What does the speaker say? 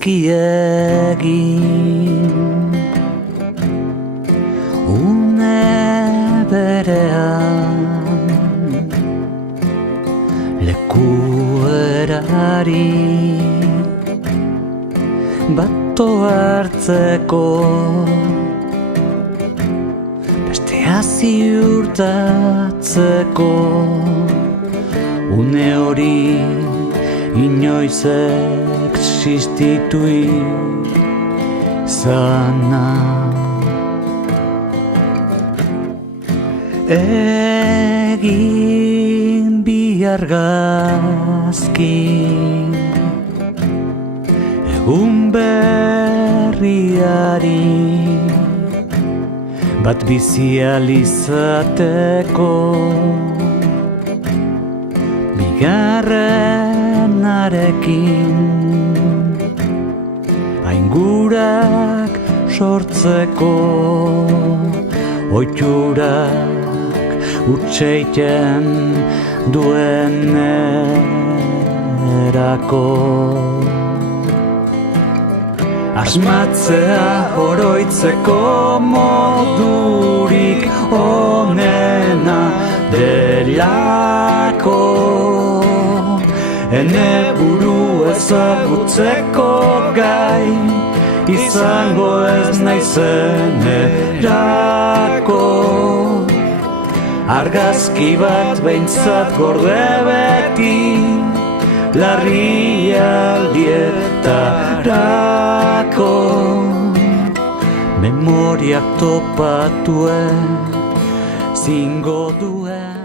argazki egin une berean leku erari bato hartzeko bestea ziurtatzeko une hori inoiz existitu izana egin bi argazki egun berriari bat bizi alizateko bigarrenarekin aingurak sortzeko ohiturak utseiten duenerako asmatzea oroitzeko modurik onena delako ene buru ezagutzeko gai izango ez naizenerako argazki bat behintzat gorde beti larrialdietarako memoriak topatuen zingo duen